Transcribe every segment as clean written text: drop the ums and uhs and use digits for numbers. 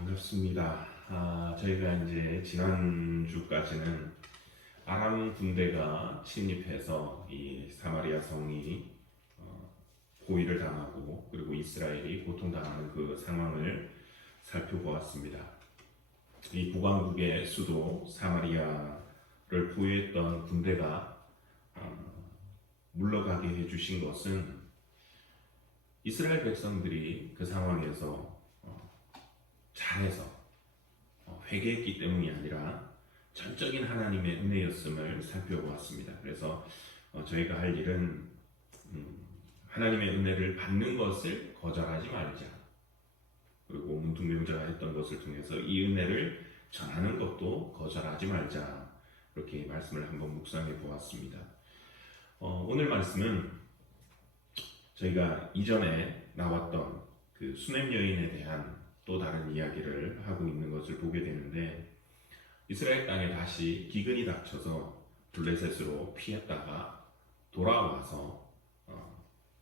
반갑습니다. 저희가 이제 지난주까지는 아람 군대가 침입해서 이 사마리아 성이 포위를 당하고 그리고 이스라엘이 고통당하는 그 상황을 살펴보았습니다. 이 북왕국의 수도 사마리아를 포위했던 군대가 물러가게 해주신 것은 이스라엘 백성들이 그 상황에서 잘해서 회개했기 때문이 아니라 전적인 하나님의 은혜였음을 살펴보았습니다. 그래서 저희가 할 일은 하나님의 은혜를 받는 것을 거절하지 말자. 그리고 문둥명자가 했던 것을 통해서 이 은혜를 전하는 것도 거절하지 말자. 이렇게 말씀을 한번 묵상해 보았습니다. 오늘 말씀은 저희가 이전에 나왔던 그 수냄 여인에 대한 또 다른 이야기를 하고 있는 것을 보게 되는데, 이스라엘 땅에 다시 기근이 닥쳐서 블레셋으로 피했다가 돌아와서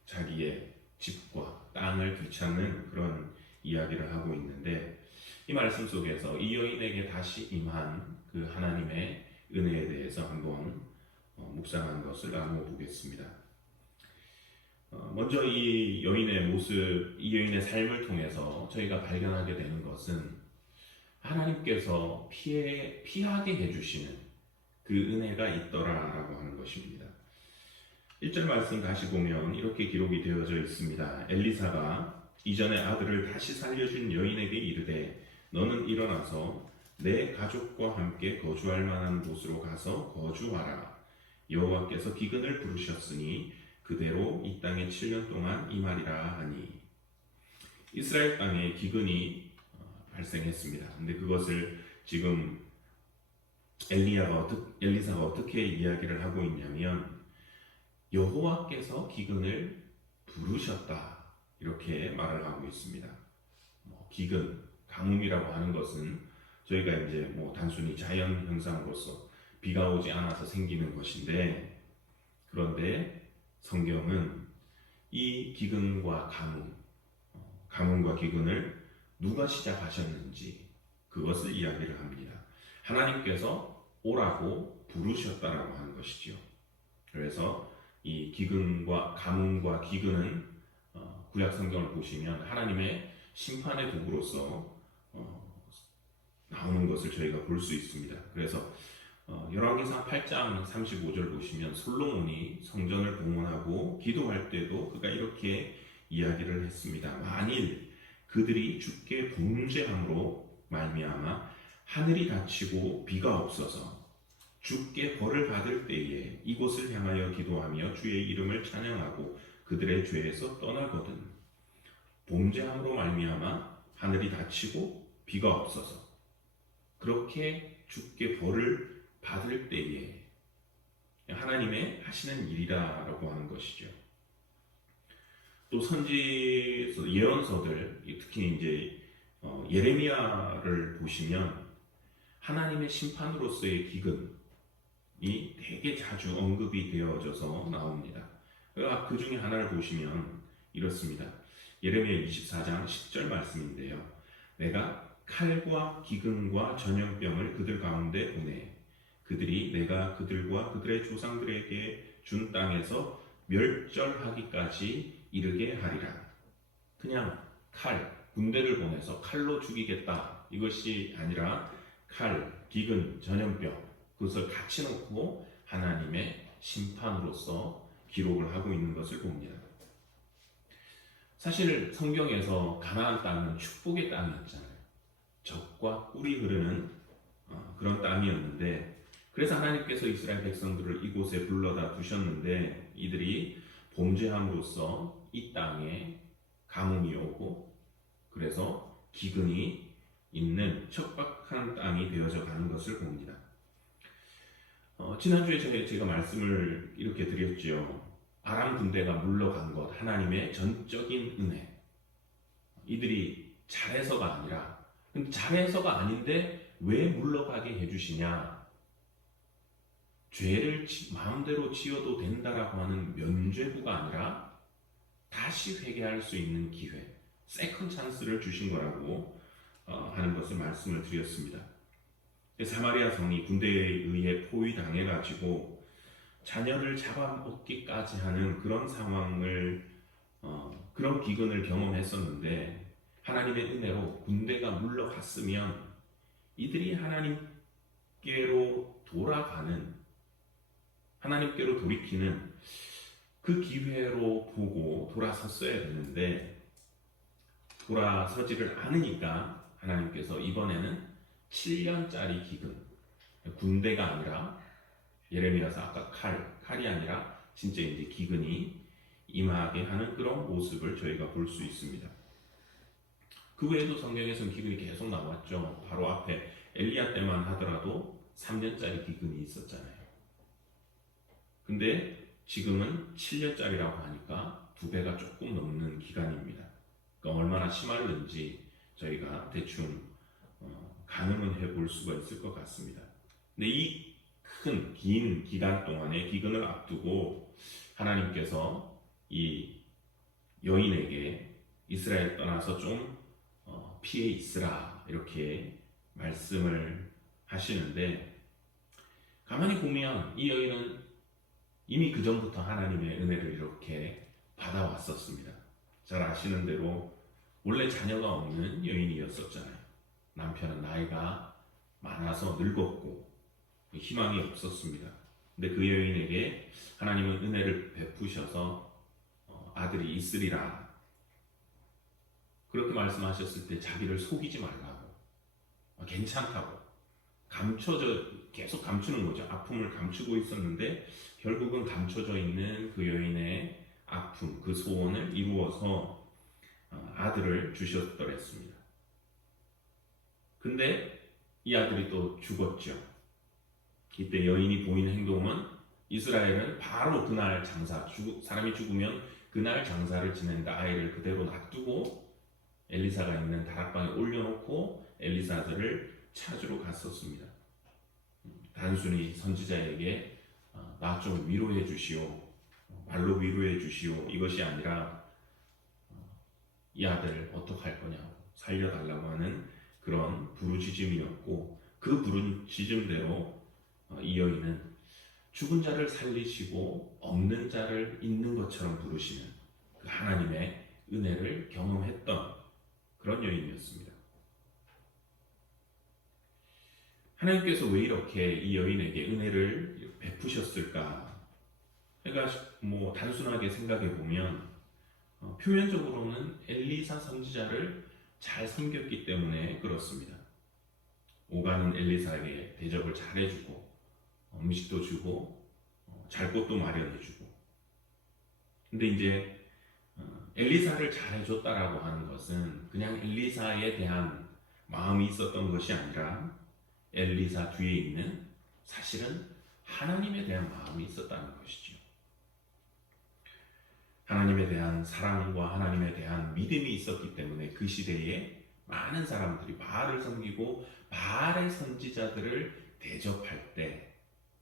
자기의 집과 땅을 되찾는 그런 이야기를 하고 있는데, 이 말씀 속에서 이 여인에게 다시 임한 그 하나님의 은혜에 대해서 한번 묵상하는 것을 나누어 보겠습니다. 먼저 이 여인의 모습, 이 여인의 삶을 통해서 저희가 발견하게 되는 것은 하나님께서 피하게 해주시는 그 은혜가 있더라라고 하는 것입니다. 1절 말씀 다시 보면 이렇게 기록이 되어져 있습니다. 엘리사가 이전에 아들을 다시 살려준 여인에게 이르되 너는 일어나서 내 가족과 함께 거주할 만한 곳으로 가서 거주하라. 여호와께서 기근을 부르셨으니 그대로 이 땅에 7년 동안 임하리라 하니. 이스라엘 땅에 기근이 발생했습니다. 근데 그것을 지금 엘리사가 어떻게 이야기를 하고 있냐면 여호와께서 기근을 부르셨다 이렇게 말을 하고 있습니다. 기근, 가뭄이라고 하는 것은 저희가 이제 단순히 자연 현상으로서 비가 오지 않아서 생기는 것인데, 그런데 성경은 이 기근과 가뭄과 기근을 누가 시작하셨는지 그것을 이야기를 합니다. 하나님께서 오라고 부르셨다라고 하는 것이지요. 그래서 이 기근과 가뭄과 기근은 구약 성경을 보시면 하나님의 심판의 도구로서 나오는 것을 저희가 볼 수 있습니다. 그래서 열왕기상 8장 35절 보시면 솔로몬이 성전을 봉헌하고 기도할 때도 그가 이렇게 이야기를 했습니다. 만일 그들이 주께 범죄함으로 말미암아 하늘이 닫히고 비가 없어서 주께 벌을 받을 때에 이곳을 향하여 기도하며 주의 이름을 찬양하고 그들의 죄에서 떠나거든. 범죄함으로 말미암아 하늘이 닫히고 비가 없어서 그렇게 주께 벌을 받을 때에 하나님의 하시는 일이라고 하는 것이죠. 또 선지 예언서들, 특히 이제 예레미야를 보시면 하나님의 심판으로서의 기근이 되게 자주 언급이 되어져서 나옵니다. 그 중에 하나를 보시면 이렇습니다. 예레미야 24장 10절 말씀인데요. 내가 칼과 기근과 전염병을 그들 가운데 보내 그들이 내가 그들과 그들의 조상들에게 준 땅에서 멸절하기까지 이르게 하리라. 그냥 군대를 보내서 칼로 죽이겠다 이것이 아니라 칼, 기근, 전염병 그것을 같이 놓고 하나님의 심판으로서 기록을 하고 있는 것을 봅니다. 사실 성경에서 가나안 땅은 축복의 땅이었잖아요. 젖과 꿀이 흐르는 그런 땅이었는데, 그래서 하나님께서 이스라엘 백성들을 이곳에 불러다 두셨는데 이들이 범죄함으로써 이 땅에 가뭄이 오고 그래서 기근이 있는 척박한 땅이 되어져 가는 것을 봅니다. 지난주에 제가 말씀을 이렇게 드렸죠. 아람 군대가 물러간 것, 하나님의 전적인 은혜. 이들이 잘해서가 아니라, 근데 잘해서가 아닌데 왜 물러가게 해주시냐? 죄를 마음대로 지어도 된다라고 하는 면죄부가 아니라 다시 회개할 수 있는 기회, 세컨 찬스를 주신 거라고 하는 것을 말씀을 드렸습니다. 사마리아 성이 군대에 의해 포위당해가지고 자녀를 잡아먹기까지 하는 그런 상황을 그런 기근을 경험했었는데 하나님의 은혜로 군대가 물러갔으면 이들이 하나님께로 돌아가는 하나님께로 돌이키는 그 기회로 보고 돌아섰어야 되는데 돌아서지를 않으니까 하나님께서 이번에는 7년짜리 기근, 군대가 아니라 예레미야서 아까 칼이 아니라 진짜 이제 기근이 임하게 하는 그런 모습을 저희가 볼 수 있습니다. 그 외에도 성경에서는 기근이 계속 나왔죠. 바로 앞에 엘리야 때만 하더라도 3년짜리 기근이 있었잖아요. 근데 지금은 7년짜리라고 하니까 2배가 조금 넘는 기간입니다. 그러니까 얼마나 심할는지 저희가 대충 가늠은 해볼 수가 있을 것 같습니다. 근데 이 큰 긴 기간 동안에 기근을 앞두고 하나님께서 이 여인에게 이스라엘 떠나서 좀 피해 있으라 이렇게 말씀을 하시는데 가만히 보면 이 여인은 이미 그 전부터 하나님의 은혜를 이렇게 받아왔었습니다. 잘 아시는 대로 원래 자녀가 없는 여인이었었잖아요. 남편은 나이가 많아서 늙었고 희망이 없었습니다. 근데 그 여인에게 하나님은 은혜를 베푸셔서 아들이 있으리라 그렇게 말씀하셨을 때 자기를 속이지 말라고 괜찮다고 계속 감추는 거죠. 아픔을 감추고 있었는데 결국은 감춰져 있는 그 여인의 아픔, 그 소원을 이루어서 아들을 주셨더랬습니다. 근데 이 아들이 또 죽었죠. 이때 여인이 보이는 행동은 이스라엘은 바로 그날 사람이 죽으면 그날 장사를 지낸다. 아이를 그대로 놔두고 엘리사가 있는 다락방에 올려놓고 엘리사를 찾으러 갔었습니다. 단순히 선지자에게 나 좀 위로해 주시오, 말로 위로해 주시오 이것이 아니라 이 아들 어떡할 거냐고 살려달라고 하는 그런 부르짖음이었고 그 부르짖음대로 이 여인은 죽은 자를 살리시고 없는 자를 있는 것처럼 부르시는 그 하나님의 은혜를 경험했던 그런 여인이었습니다. 하나님께서 왜 이렇게 이 여인에게 은혜를 베푸셨을까? 그러니까 뭐 단순하게 생각해 보면 표면적으로는 엘리사 선지자를 잘 섬겼기 때문에 그렇습니다. 오가는 엘리사에게 대접을 잘해주고 음식도 주고 잘 곳도 마련해주고. 근데 이제 엘리사를 잘해줬다라고 하는 것은 그냥 엘리사에 대한 마음이 있었던 것이 아니라 엘리사 뒤에 있는 사실은 하나님에 대한 마음이 있었다는 것이죠. 하나님에 대한 사랑과 하나님에 대한 믿음이 있었기 때문에 그 시대에 많은 사람들이 바알을 섬기고 바알의 선지자들을 대접할 때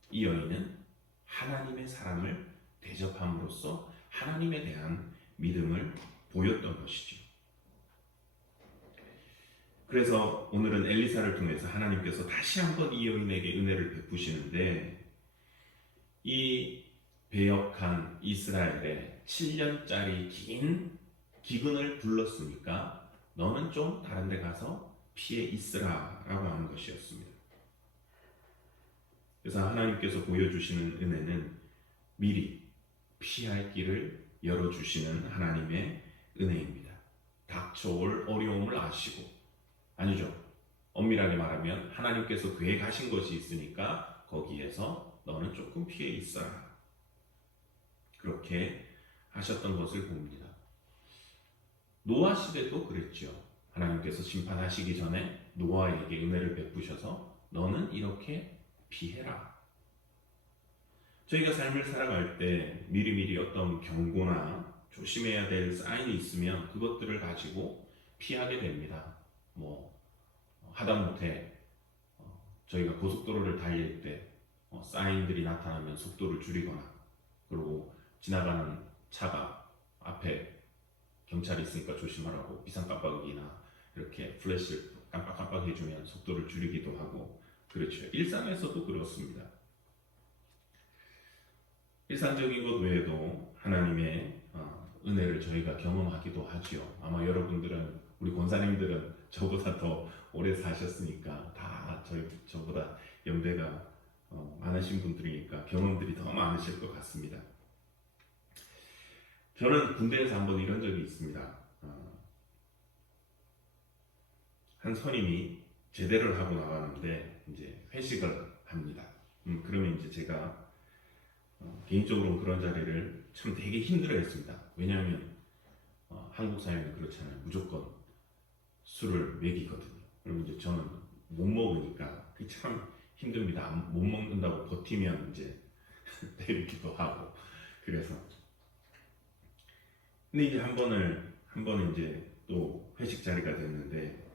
이 여인은 하나님의 사랑을 대접함으로써 하나님에 대한 믿음을 보였던 것이죠. 그래서 오늘은 엘리사를 통해서 하나님께서 다시 한번 이 여인에게 은혜를 베푸시는데 이 배역한 이스라엘의 7년짜리 긴 기근을 불렀으니까 너는 좀 다른 데 가서 피해 있으라 라고 하는 것이었습니다. 그래서 하나님께서 보여주시는 은혜는 미리 피할 길을 열어주시는 하나님의 은혜입니다. 닥쳐올 어려움을 아시고 아니죠. 엄밀하게 말하면 하나님께서 계획하신 것이 있으니까 거기에서 너는 조금 피해 있어라. 그렇게 하셨던 것을 봅니다. 노아 시대도 그랬죠. 하나님께서 심판하시기 전에 노아에게 은혜를 베푸셔서 너는 이렇게 피해라. 저희가 삶을 살아갈 때 미리미리 어떤 경고나 조심해야 될 사인이 있으면 그것들을 가지고 피하게 됩니다. 하다못해 저희가 고속도로를 달릴 때 사인들이 나타나면 속도를 줄이거나 그리고 지나가는 차가 앞에 경찰이 있으니까 조심하라고 비상깜빡이나 이렇게 플래시를 깜빡깜빡 해주면 속도를 줄이기도 하고 그렇죠. 일상에서도 그렇습니다. 일상적인 것 외에도 하나님의 은혜를 저희가 경험하기도 하지요. 아마 여러분들은 우리 권사님들은 저보다 더 오래 사셨으니까 다 저보다 연배가 많으신 분들이니까 경험들이 더 많으실 것 같습니다. 저는 군대에서 한번 이런 적이 있습니다. 한 선임이 제대를 하고 나가는데 이제 회식을 합니다. 그러면 이제 제가 개인적으로 그런 자리를 참 되게 힘들어했습니다. 왜냐하면 한국 사회는 그렇잖아요. 무조건 술을 먹이거든요. 그럼 이제 저는 못 먹으니까 그게 참 힘듭니다. 못 먹는다고 버티면 이제 때리기도 하고 그래서 근데 이제 한 번은 이제 또 회식 자리가 됐는데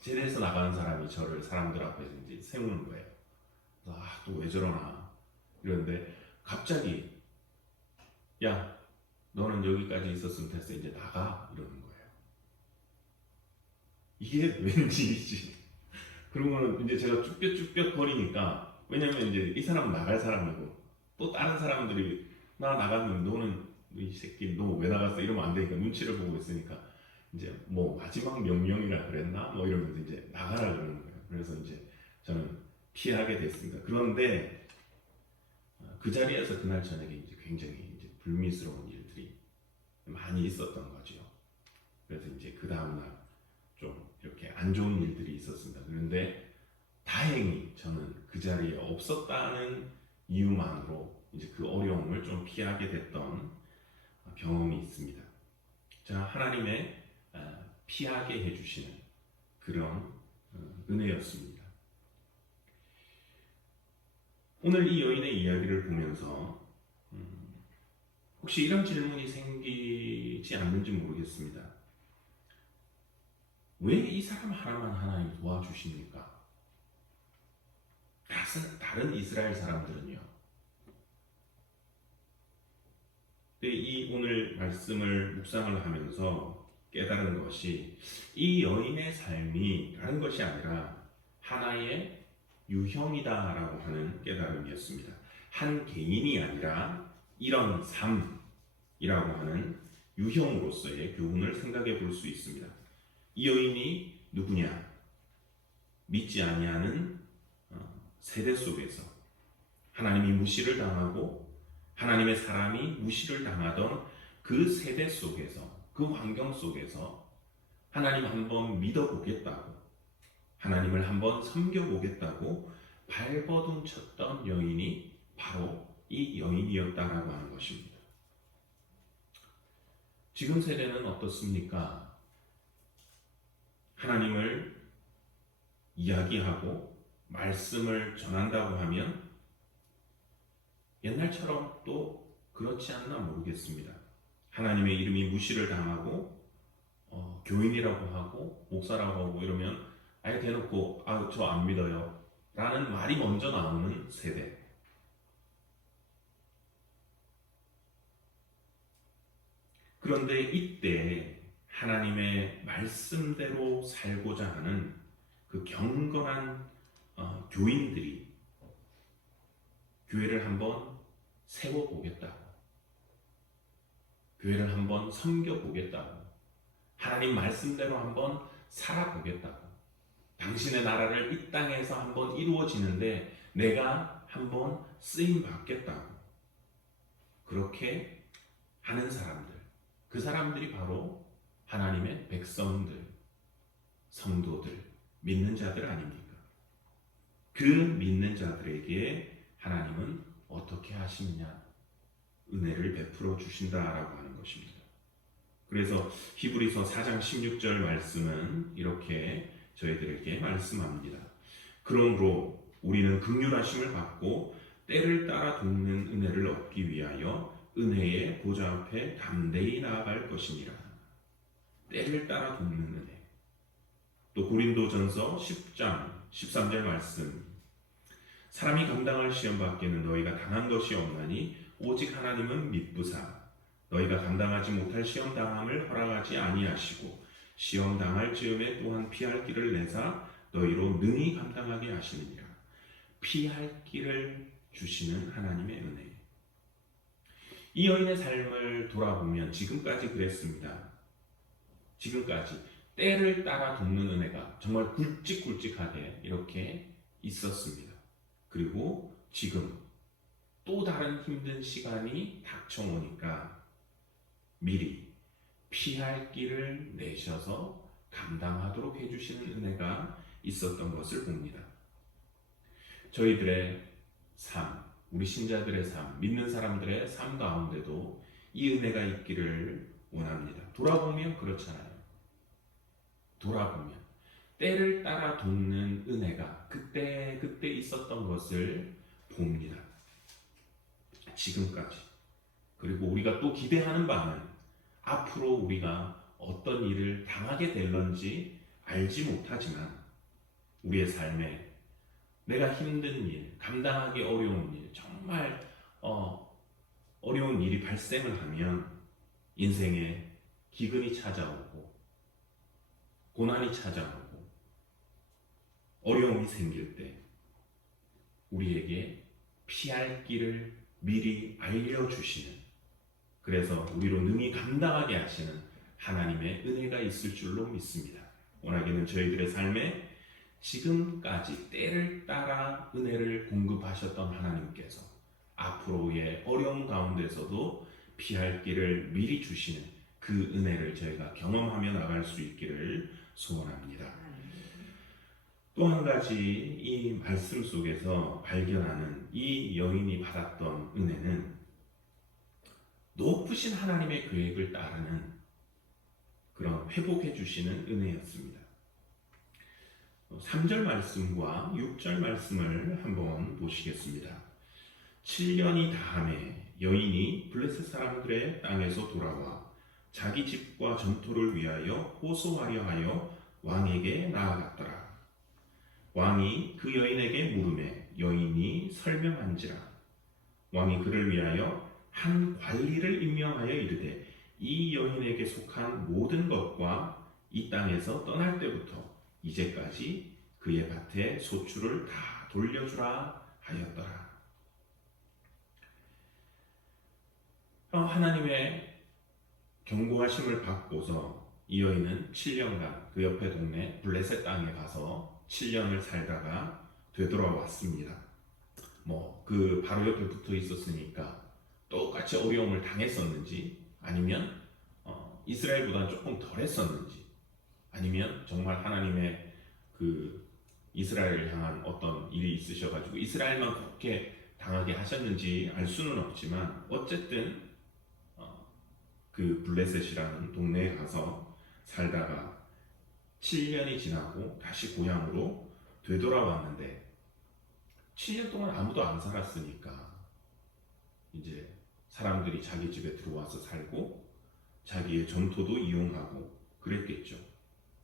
제대에서 나가는 사람이 저를 사람들 앞에서 이제 세우는 거예요. 그래서 또 왜 저러나 이러는데 갑자기 야 너는 여기까지 있었으면 됐어 이제 나가 이러는 거예요. 이게 웬일이지? 그러고는 이제 제가 쭈뼛쭈뼛 거리니까 왜냐면 이제 이 사람은 나갈 사람이고 또 다른 사람들이 나 나갔는데 너는 이 새끼 너 왜 나갔어 이러면 안 되니까 눈치를 보고 있으니까 이제 뭐 마지막 명령이라 그랬나 뭐 이러면서 이제 나가라 그러는 거예요. 그래서 이제 저는 피하게 됐습니다. 그런데 그 자리에서 그날 저녁에 이제 굉장히 이제 불미스러운 일들이 많이 있었던 거죠. 그래서 이제 그 다음날 좀 이렇게 안 좋은 일들이 있었습니다. 그런데 다행히 저는 그 자리에 없었다는 이유만으로 이제 그 어려움을 좀 피하게 됐던 경험이 있습니다. 자, 하나님의 피하게 해주시는 그런 은혜였습니다. 오늘 이 여인의 이야기를 보면서 혹시 이런 질문이 생기지 않는지 모르겠습니다. 왜 이 사람 하나만 하나님 도와주십니까? 다른 이스라엘 사람들은요. 근데 이 오늘 말씀을 묵상을 하면서 깨달은 것이 이 여인의 삶이 다른 것이 아니라 하나의 유형이다라고 하는 깨달음이었습니다. 한 개인이 아니라 이런 삶이라고 하는 유형으로서의 교훈을 생각해 볼 수 있습니다. 이 여인이 누구냐? 믿지 아니하는 세대 속에서 하나님이 무시를 당하고 하나님의 사람이 무시를 당하던 그 세대 속에서 그 환경 속에서 하나님 한번 믿어보겠다고 하나님을 한번 섬겨보겠다고 발버둥 쳤던 여인이 바로 이 여인이었다라고 하는 것입니다. 지금 세대는 어떻습니까? 하나님을 이야기하고 말씀을 전한다고 하면 옛날처럼 또 그렇지 않나 모르겠습니다. 하나님의 이름이 무시를 당하고 교인이라고 하고 목사라고 하고 이러면 아예 대놓고 저 안 믿어요 라는 말이 먼저 나오는 세대. 그런데 이때 하나님의 말씀대로 살고자 하는 그 경건한 교인들이 교회를 한번 세워보겠다고, 교회를 한번 섬겨보겠다고, 하나님 말씀대로 한번 살아보겠다고, 당신의 나라를 이 땅에서 한번 이루어지는데 내가 한번 쓰임 받겠다고 그렇게 하는 사람들, 그 사람들이 바로 하나님의 백성들, 성도들, 믿는 자들 아닙니까? 그 믿는 자들에게 하나님은 어떻게 하시느냐? 은혜를 베풀어 주신다라고 하는 것입니다. 그래서 히브리서 4장 16절 말씀은 이렇게 저희들에게 말씀합니다. 그러므로 우리는 긍휼하심을 받고 때를 따라 돕는 은혜를 얻기 위하여 은혜의 보좌 앞에 담대히 나아갈 것이니라. 때를 따라 돕는 은혜. 또 고린도전서 10장 13절 말씀. 사람이 감당할 시험 밖에는 너희가 당한 것이 없나니 오직 하나님은 미쁘사 너희가 감당하지 못할 시험 당함을 허락하지 아니하시고 시험 당할 즈음에 또한 피할 길을 내사 너희로 능히 감당하게 하시느니라. 피할 길을 주시는 하나님의 은혜. 이 여인의 삶을 돌아보면 지금까지 그랬습니다. 지금까지 때를 따라 돕는 은혜가 정말 굵직굵직하게 이렇게 있었습니다. 그리고 지금 또 다른 힘든 시간이 닥쳐오니까 미리 피할 길을 내셔서 감당하도록 해주시는 은혜가 있었던 것을 봅니다. 저희들의 삶, 우리 신자들의 삶, 믿는 사람들의 삶 가운데도 이 은혜가 있기를 원합니다. 돌아보면 그렇잖아요. 돌아보면 때를 따라 돕는 은혜가 그때 있었던 것을 봅니다. 지금까지. 그리고 우리가 또 기대하는 바는 앞으로 우리가 어떤 일을 당하게 될런지 알지 못하지만 우리의 삶에 내가 힘든 일, 감당하기 어려운 일, 정말 어려운 일이 발생을 하면 인생에 기근이 찾아오고 고난이 찾아오고 어려움이 생길 때 우리에게 피할 길을 미리 알려주시는, 그래서 우리로 능히 감당하게 하시는 하나님의 은혜가 있을 줄로 믿습니다. 원하기는 저희들의 삶에 지금까지 때를 따라 은혜를 공급하셨던 하나님께서 앞으로의 어려움 가운데서도 피할 길을 미리 주시는 그 은혜를 저희가 경험하며 나갈 수 있기를 소원합니다. 또 한 가지 이 말씀 속에서 발견하는 이 여인이 받았던 은혜는 높으신 하나님의 계획을 따르는 그런 회복해 주시는 은혜였습니다. 3절 말씀과 6절 말씀을 한번 보시겠습니다. 7년이 다함에 여인이 블레셋 사람들의 땅에서 돌아와 자기 집과 전토를 위하여 호소하려 하여 왕에게 나아갔더라. 왕이 그 여인에게 물으매 여인이 설명한지라. 왕이 그를 위하여 한 관리를 임명하여 이르되 이 여인에게 속한 모든 것과 이 땅에서 떠날 때부터 이제까지 그의 밭에 소출을 다 돌려주라 하였더라. 하나님의 경고하심을 받고서 이 여인은 7년간 그 옆에 동네 블레셋 땅에 가서 7년을 살다가 되돌아왔습니다. 그 바로 옆에 붙어 있었으니까 똑같이 어려움을 당했었는지, 아니면 이스라엘보다 조금 덜 했었는지, 아니면 정말 하나님의 그 이스라엘을 향한 어떤 일이 있으셔가지고 이스라엘만 그렇게 당하게 하셨는지 알 수는 없지만 어쨌든 그 블레셋이라는 동네에 가서 살다가 7년이 지나고 다시 고향으로 되돌아왔는데 7년 동안 아무도 안 살았으니까 이제 사람들이 자기 집에 들어와서 살고 자기의 전토도 이용하고 그랬겠죠.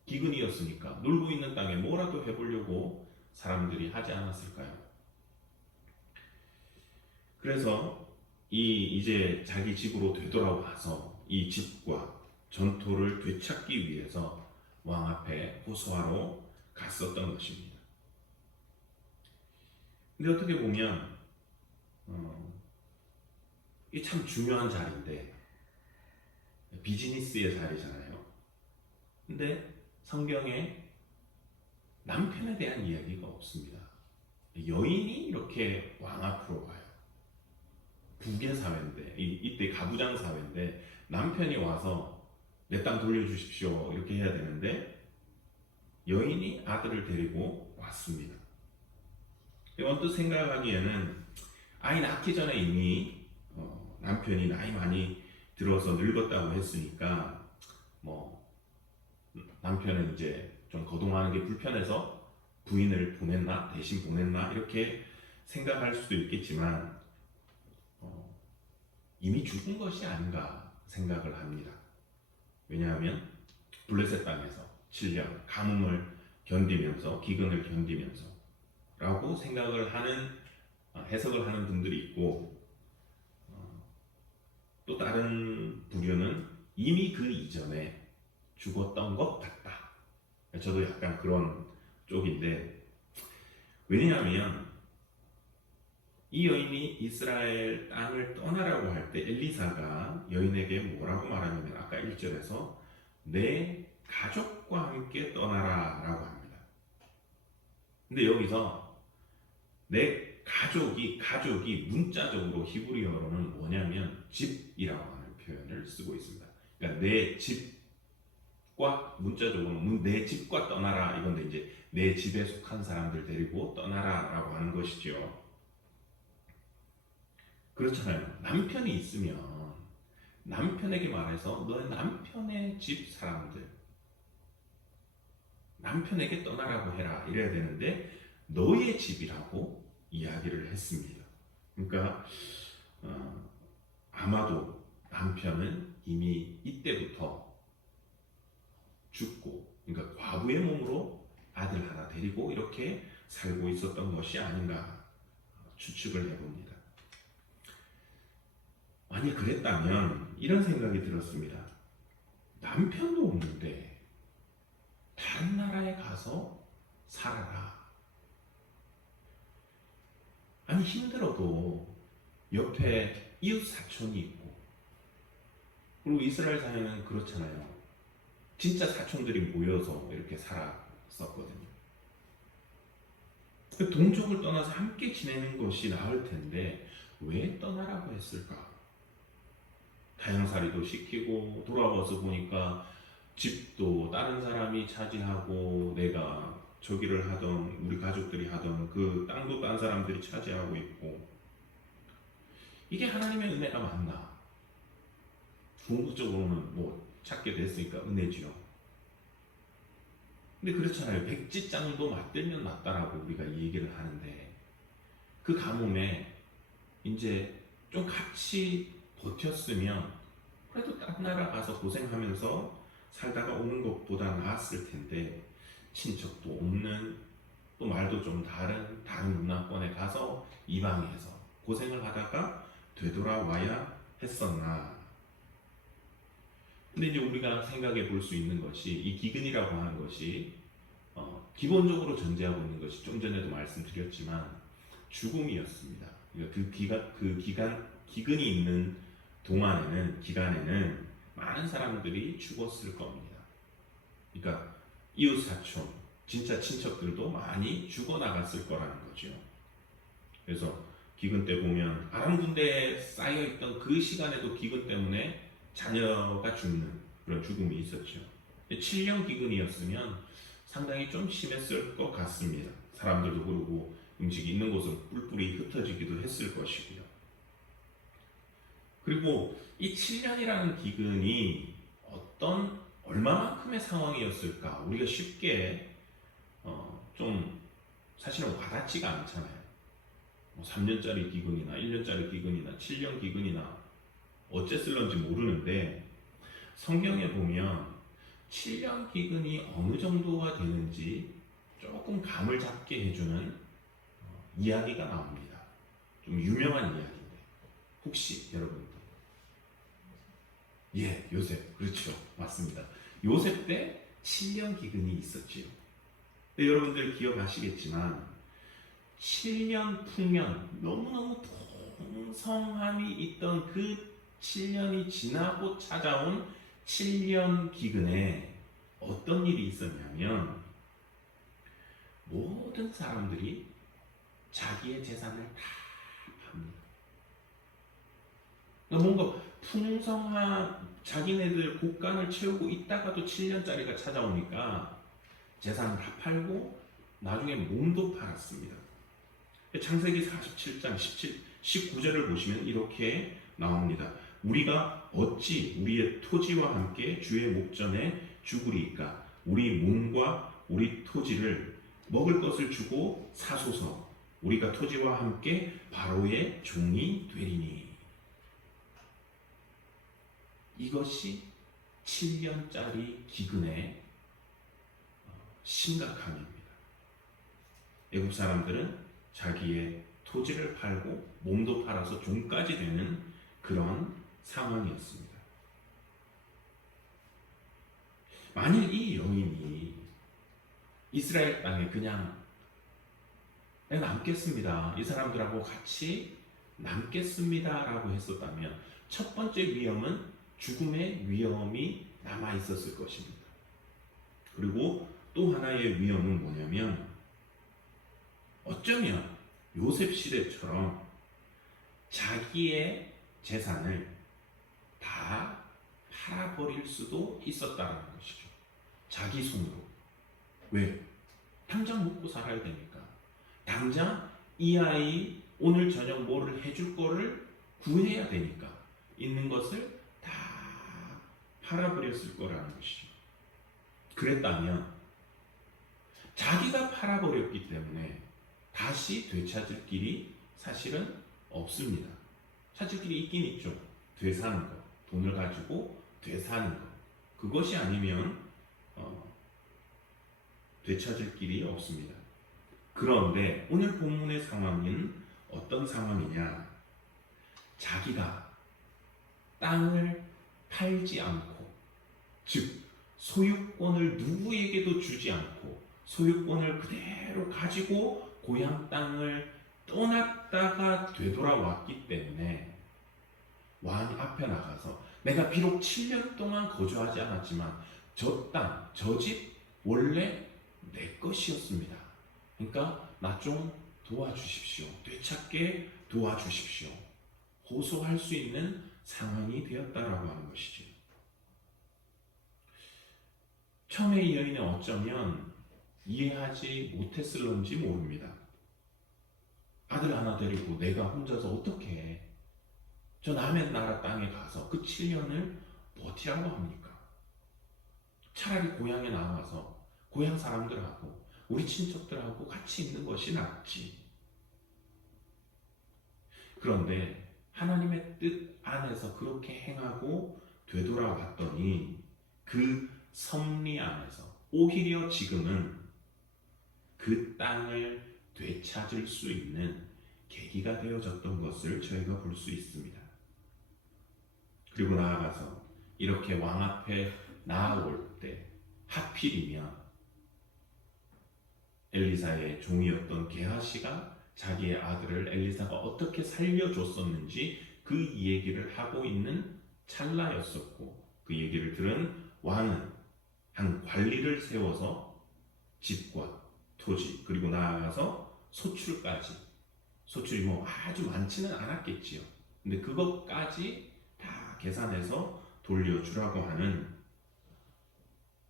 기근이었으니까 놀고 있는 땅에 뭐라도 해보려고 사람들이 하지 않았을까요? 그래서 이제 자기 집으로 되돌아와서 이 집과 전토를 되찾기 위해서 왕 앞에 호소하러 갔었던 것입니다. 근데 어떻게 보면 이게 참 중요한 자리인데 비즈니스의 자리잖아요. 근데 성경에 남편에 대한 이야기가 없습니다. 여인이 이렇게 왕 앞으로 와요. 북의 사회인데 이때 가부장 사회인데 남편이 와서 내 땅 돌려주십시오 이렇게 해야 되는데 여인이 아들을 데리고 왔습니다. 언뜻 생각하기에는 아이 낳기 전에 이미 남편이 나이 많이 들어서 늙었다고 했으니까 남편은 이제 좀 거동하는 게 불편해서 부인을 보냈나 대신 보냈나 이렇게 생각할 수도 있겠지만 이미 죽은 것이 아닌가 생각을 합니다. 왜냐하면 블레셋 땅에서 7년 가뭄을 견디면서 기근을 견디면서 라고 생각을 하는 해석을 하는 분들이 있고 또 다른 부류는 이미 그 이전에 죽었던 것 같다. 저도 약간 그런 쪽인데, 왜냐하면 이 여인이 이스라엘 땅을 떠나라고 할 때 엘리사가 여인에게 뭐라고 말하냐면 아까 1절에서 내 가족과 함께 떠나라 라고 합니다. 근데 여기서 내 가족이 문자적으로 히브리어로는 뭐냐면 집이라고 하는 표현을 쓰고 있습니다. 그러니까 내 집과 문자적으로는 내 집과 떠나라 이건데 이제 내 집에 속한 사람들 데리고 떠나라라고 하는 것이죠. 그렇잖아요. 남편이 있으면 남편에게 말해서 너의 남편의 집 사람들 남편에게 떠나라고 해라 이래야 되는데 너의 집이라고 이야기를 했습니다. 그러니까 아마도 남편은 이미 이때부터 죽고 그러니까 과부의 몸으로 아들 하나 데리고 이렇게 살고 있었던 것이 아닌가 추측을 해봅니다. 만약 그랬다면 이런 생각이 들었습니다. 남편도 없는데 다른 나라에 가서 살아라. 아니 힘들어도 옆에 이웃 사촌이 있고 그리고 이스라엘 사회는 그렇잖아요. 진짜 사촌들이 모여서 이렇게 살았었거든요. 그 동족을 떠나서 함께 지내는 것이 나을 텐데 왜 떠나라고 했을까? 다양살이도 시키고 돌아와서 보니까 집도 다른 사람이 차지하고 내가 저기를 하던 우리 가족들이 하던 그 땅도 딴 사람들이 차지하고 있고 이게 하나님의 은혜가 맞나? 궁극적으로는 뭐 찾게 됐으니까 은혜지요. 근데 그렇잖아요. 백지장도 맞들면 맞다라고 우리가 이 얘기를 하는데 그 가뭄에 이제 좀 같이 버텼으면 그래도 딴 나라 가서 고생하면서 살다가 오는 것보다 나았을 텐데 친척도 없는 또 말도 좀 다른 문화권에 가서 이방에서 고생을 하다가 되돌아와야 했었나. 근데 이제 우리가 생각해 볼 수 있는 것이 이 기근이라고 하는 것이 기본적으로 전제하고 있는 것이 좀 전에도 말씀드렸지만 죽음이었습니다. 그러니까 기근이 있는 기간에는 많은 사람들이 죽었을 겁니다. 그러니까 이웃 사촌, 진짜 친척들도 많이 죽어나갔을 거라는 거죠. 그래서 기근 때 보면 아람 군대에 쌓여있던 그 시간에도 기근 때문에 자녀가 죽는 그런 죽음이 있었죠. 7년 기근이었으면 상당히 좀 심했을 것 같습니다. 사람들도 그러고 음식이 있는 곳으로 뿔뿔이 흩어지기도 했을 것이고요. 그리고 이 7년이라는 기근이 얼마만큼의 상황이었을까? 우리가 쉽게 좀 사실은 와닿지가 않잖아요. 3년짜리 기근이나 1년짜리 기근이나 7년 기근이나 어째쓸런지 모르는데 성경에 보면 7년 기근이 어느 정도가 되는지 조금 감을 잡게 해주는 이야기가 나옵니다. 좀 유명한 이야기인데 혹시 여러분 요셉 그렇죠 맞습니다. 요셉 때 7년 기근이 있었지요. 근데 여러분들 기억하시겠지만 7년 풍년 너무너무 풍성함이 있던 그 7년이 지나고 찾아온 7년 기근에 어떤 일이 있었냐면 모든 사람들이 자기의 재산을 다 팝니다. 그러니까 뭔가 풍성한 자기네들 곡간을 채우고 있다가도 7년짜리가 찾아오니까 재산을 다 팔고 나중에 몸도 팔았습니다. 창세기 47장 19절을 보시면 이렇게 나옵니다. 우리가 어찌 우리의 토지와 함께 주의 목전에 죽으리이까? 우리 몸과 우리 토지를 먹을 것을 주고 사소서. 우리가 토지와 함께 바로의 종이 되리니. 이것이 7년짜리 기근의 심각함입니다. 애국 사람들은 자기의 토지를 팔고 몸도 팔아서 종까지 되는 그런 상황이었습니다. 만일 이 여인이 이스라엘 땅에 그냥 남겠습니다, 이 사람들하고 같이 남겠습니다라고 했었다면 첫 번째 위험은 죽음의 위험이 남아 있었을 것입니다. 그리고 또 하나의 위험은 뭐냐면 어쩌면 요셉 시대처럼 자기의 재산을 다 팔아버릴 수도 있었다는 것이죠. 자기 손으로. 왜? 당장 먹고 살아야 되니까. 당장 이 아이 오늘 저녁 뭐를 해줄 거를 구해야 되니까 있는 것을 다 팔아버렸을 거라는 것이죠. 그랬다면 자기가 팔아버렸기 때문에 다시 되찾을 길이 사실은 없습니다. 찾을 길이 있긴 있죠. 되사는 것, 돈을 가지고 되사는 것. 그것이 아니면 되찾을 길이 없습니다. 그런데 오늘 본문의 상황은 어떤 상황이냐? 자기가 땅을 팔지 않고, 즉 소유권을 누구에게도 주지 않고 소유권을 그대로 가지고 고향 땅을 떠났다가 되돌아왔기 때문에 왕 앞에 나가서 내가 비록 7년 동안 거주하지 않았지만 저 땅, 저 집 원래 내 것이었습니다. 그러니까 나 좀 도와주십시오. 되찾게 도와주십시오. 호소할 수 있는 상황이 되었다라고 하는 것이죠. 처음에 이 여인은 어쩌면 이해하지 못했을런지 모릅니다. 아들 하나 데리고 내가 혼자서 어떻게 해? 저 남의 나라 땅에 가서 그 7년을 버티라고 합니까? 차라리 고향에 나와서 고향 사람들하고 우리 친척들하고 같이 있는 것이 낫지. 그런데 하나님의 뜻 안에서 그렇게 행하고 되돌아왔더니 그 섭리 안에서 오히려 지금은 그 땅을 되찾을 수 있는 계기가 되어졌던 것을 저희가 볼 수 있습니다. 그리고 나아가서 이렇게 왕 앞에 나아올 때 하필이면 엘리사의 종이었던 게하시가 자기의 아들을 엘리사가 어떻게 살려줬었는지 그 얘기를 하고 있는 찰나였었고, 그 얘기를 들은 왕은 한 관리를 세워서 집과 토지 그리고 나아가서 소출까지, 소출이 뭐 아주 많지는 않았겠지요. 근데 그것까지 다 계산해서 돌려주라고 하는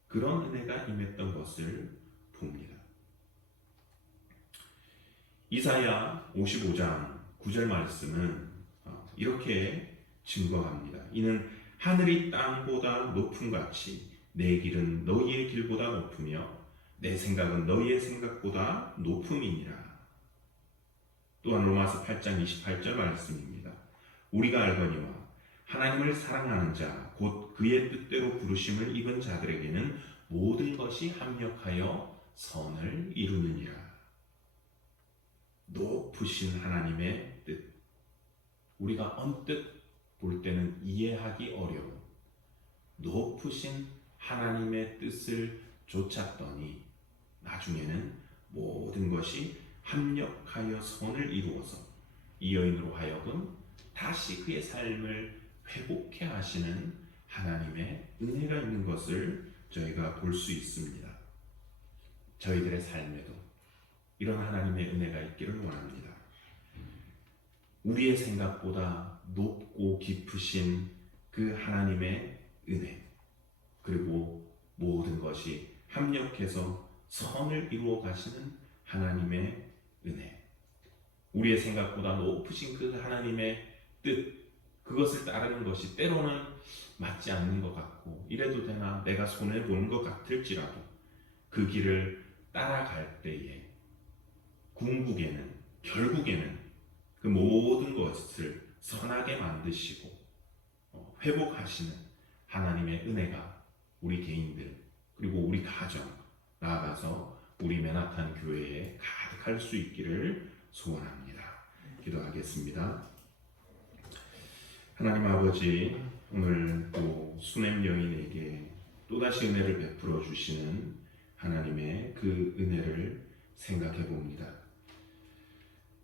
그런 은혜가 임했던 것을 봅니다. 이사야 55장 9절 말씀은 이렇게 증거합니다. 이는 하늘이 땅보다 높음 같이 내 길은 너희의 길보다 높으며 내 생각은 너희의 생각보다 높음이니라. 또한 로마서 8장 28절 말씀입니다. 우리가 알거니와 하나님을 사랑하는 자 곧 그의 뜻대로 부르심을 입은 자들에게는 모든 것이 합력하여 선을 이루느니라. 높으신 하나님의 뜻, 우리가 언뜻 볼 때는 이해하기 어려운 높으신 하나님의 뜻을 좇았더니 나중에는 모든 것이 합력하여 선을 이루어서 이 여인으로 하여금 다시 그의 삶을 회복해 하시는 하나님의 은혜가 있는 것을 저희가 볼 수 있습니다. 저희들의 삶에도 이런 하나님의 은혜가 있기를 원합니다. 우리의 생각보다 높고 깊으신 그 하나님의 은혜, 그리고 모든 것이 합력해서 선을 이루어 가시는 하나님의 은혜, 우리의 생각보다 높으신 그 하나님의 뜻, 그것을 따르는 것이 때로는 맞지 않는 것 같고 이래도 되나 내가 손해보는 것 같을지라도 그 길을 따라갈 때에 궁극에는, 결국에는 그 모든 것을 선하게 만드시고 회복하시는 하나님의 은혜가 우리 개인들 그리고 우리 가정, 나아가서 우리 맨하탄 교회에 가득할 수 있기를 소원합니다. 기도하겠습니다. 하나님 아버지, 오늘 또 수냄 여인에게 또다시 은혜를 베풀어 주시는 하나님의 그 은혜를 생각해 봅니다.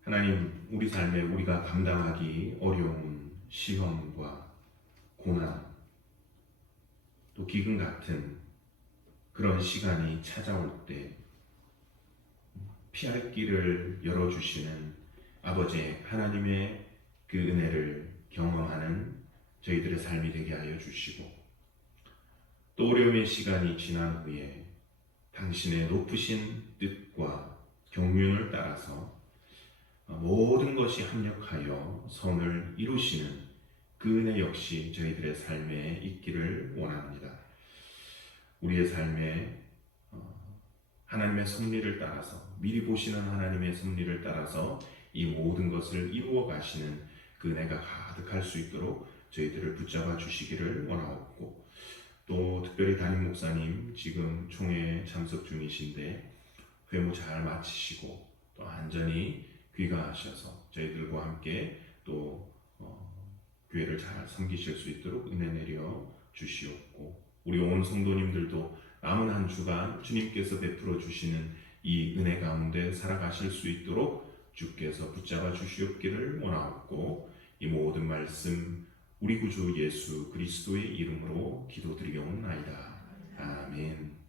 하나님, 우리 삶에 우리가 감당하기 어려운 시험과 고난, 또 기근 같은 그런 시간이 찾아올 때 피할 길을 열어주시는 아버지 하나님의 그 은혜를 경험하는 저희들의 삶이 되게 하여 주시고, 또 어려움의 시간이 지난 후에 당신의 높으신 뜻과 경륜을 따라서 모든 것이 합력하여 선을 이루시는 그 은혜 역시 저희들의 삶에 있기를 원합니다. 우리의 삶에 하나님의 섭리를 따라서, 미리 보시는 하나님의 섭리를 따라서 이 모든 것을 이루어 가시는 그 은혜가 가득할 수 있도록 저희들을 붙잡아 주시기를 원하옵고, 또 특별히 담임 목사님 지금 총회 참석 중이신데 회무 잘 마치시고 또 안전히 귀가하셔서 저희들과 함께 또 교회를 잘 섬기실 수 있도록 은혜 내려 주시옵고, 우리 온 성도님들도 남은 한 주간 주님께서 베풀어 주시는 이 은혜 가운데 살아가실 수 있도록 주께서 붙잡아 주시옵기를 원하옵고, 이 모든 말씀 우리 구주 예수 그리스도의 이름으로 기도드리옵나이다. 아멘.